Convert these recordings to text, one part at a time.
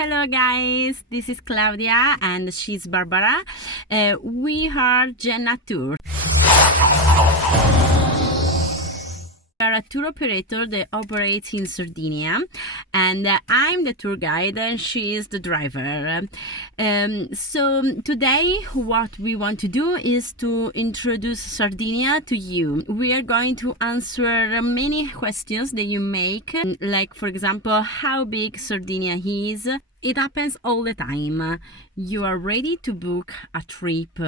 Hello guys, this is Claudia and she's Barbara. We are Jenna Tour. We are a tour operator that operates in Sardinia, and I'm the tour guide and she is the driver. So today what we want to do is to introduce Sardinia to you. We are going to answer many questions that you make, like for example, how big Sardinia is. It happens all the time. You are ready to book a trip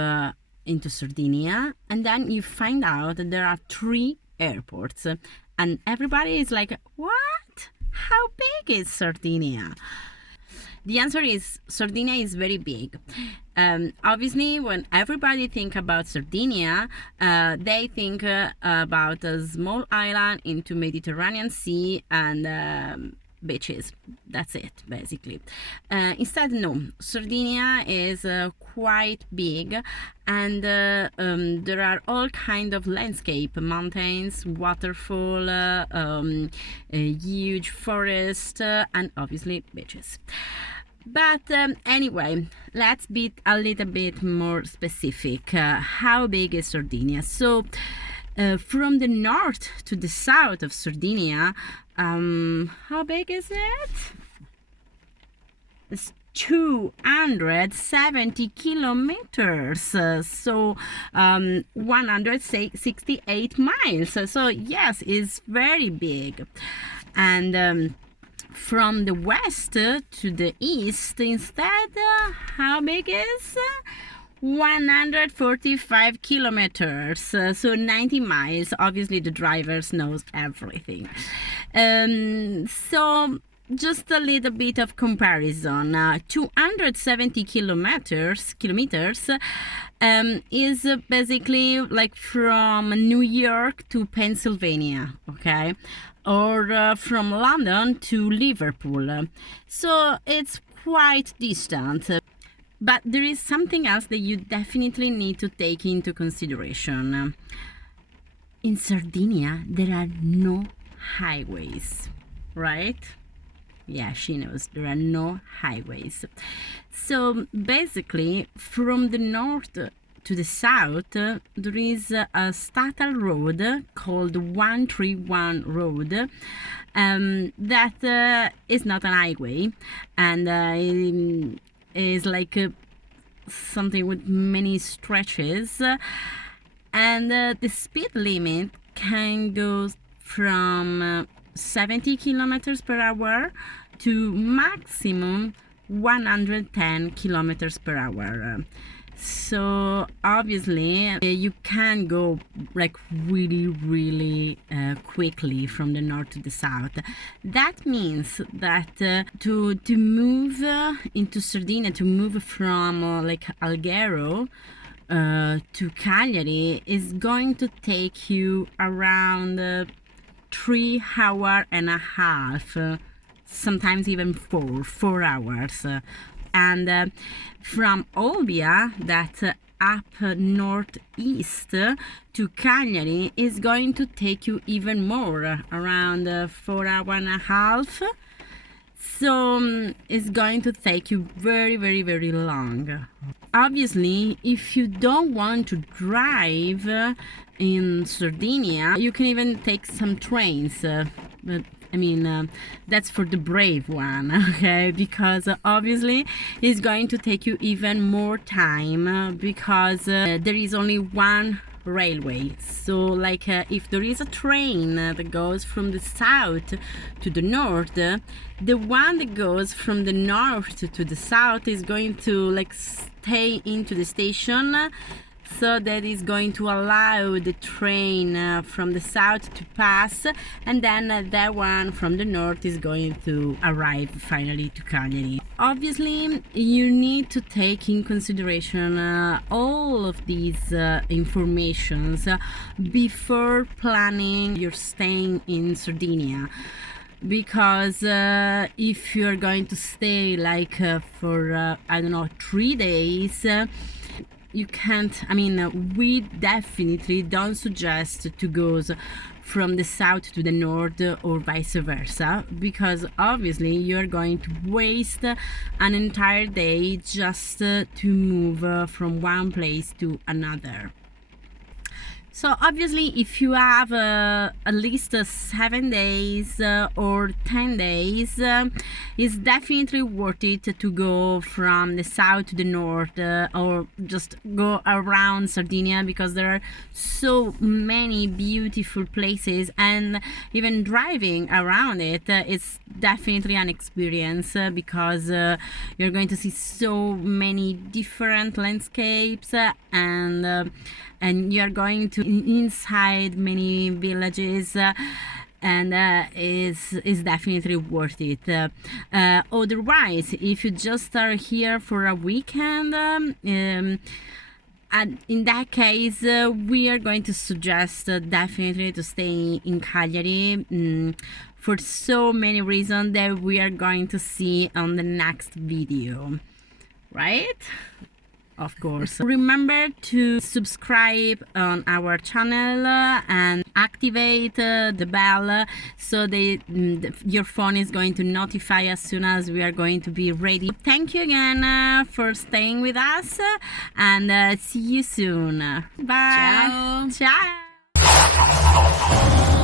into Sardinia, and then you find out that there are 3 airports, and everybody is like, what? How big is Sardinia? The answer is Sardinia is very big. Obviously, when everybody think about Sardinia, they think about a small island into Mediterranean Sea and beaches. That's it, basically. Instead, no. Sardinia is quite big, and there are all kind of landscape: mountains, waterfall, a huge forest, and obviously beaches. But anyway, let's be a little bit more specific. How big is Sardinia? So from the north to the south of Sardinia, how big is it? It's 270 kilometers, so 168 miles. So yes, it's very big. And from the west to the east instead, how big is 145 kilometers, so 90 miles. Obviously the drivers knows everything. So just a little bit of comparison. 270 kilometers is basically like from New York to Pennsylvania, okay, or from London to Liverpool. So it's quite distant. But there is something else that you definitely need to take into consideration. In Sardinia, there are no highways, right? Yeah, she knows, there are no highways. So basically, from the north to the south, there is a statal road called 131 road that is not an highway, and is like something with many stretches, and the speed limit can go from 70 kilometers per hour to maximum 110 kilometers per hour. So obviously you can go like really quickly from the north to the south. That means that to move into Sardinia, to move from like Alghero to Cagliari is going to take you around 3 hours and a half, sometimes even 4 hours. And from Olbia, that's up northeast to Cagliari, is going to take you even more, around 4 hours and a half. So it's going to take you very long. Obviously, if you don't want to drive in Sardinia, you can even take some trains, but I mean, that's for the brave one, okay? Because obviously it's going to take you even more time, because there is only one railway. So like if there is a train that goes from the south to the north, the one that goes from the north to the south is going to like stay into the station, so that is going to allow the train from the south to pass, and then that one from the north is going to arrive finally to Cagliari. Obviously, you need to take in consideration all of these informations before planning your staying in Sardinia. Because if you're going to stay like for I don't know, 3 days, you can't, I mean, we definitely don't suggest to go from the south to the north or vice versa, because obviously you're going to waste an entire day just to move from one place to another. So obviously, if you have at least 7 days or 10 days, it's definitely worth it to go from the south to the north, or just go around Sardinia, because there are so many beautiful places, and even driving around it, it's definitely an experience, because you're going to see so many different landscapes, and you're going to inside many villages, and is definitely worth it. Otherwise, if you just are here for a weekend, and in that case, we are going to suggest definitely to stay in Cagliari, for so many reasons that we are going to see on the next video, right? Of course. Remember to subscribe on our channel and activate the bell, so that your phone is going to notify as soon as we are going to be ready. Thank you again for staying with us, and see you soon. Bye. Ciao. Ciao.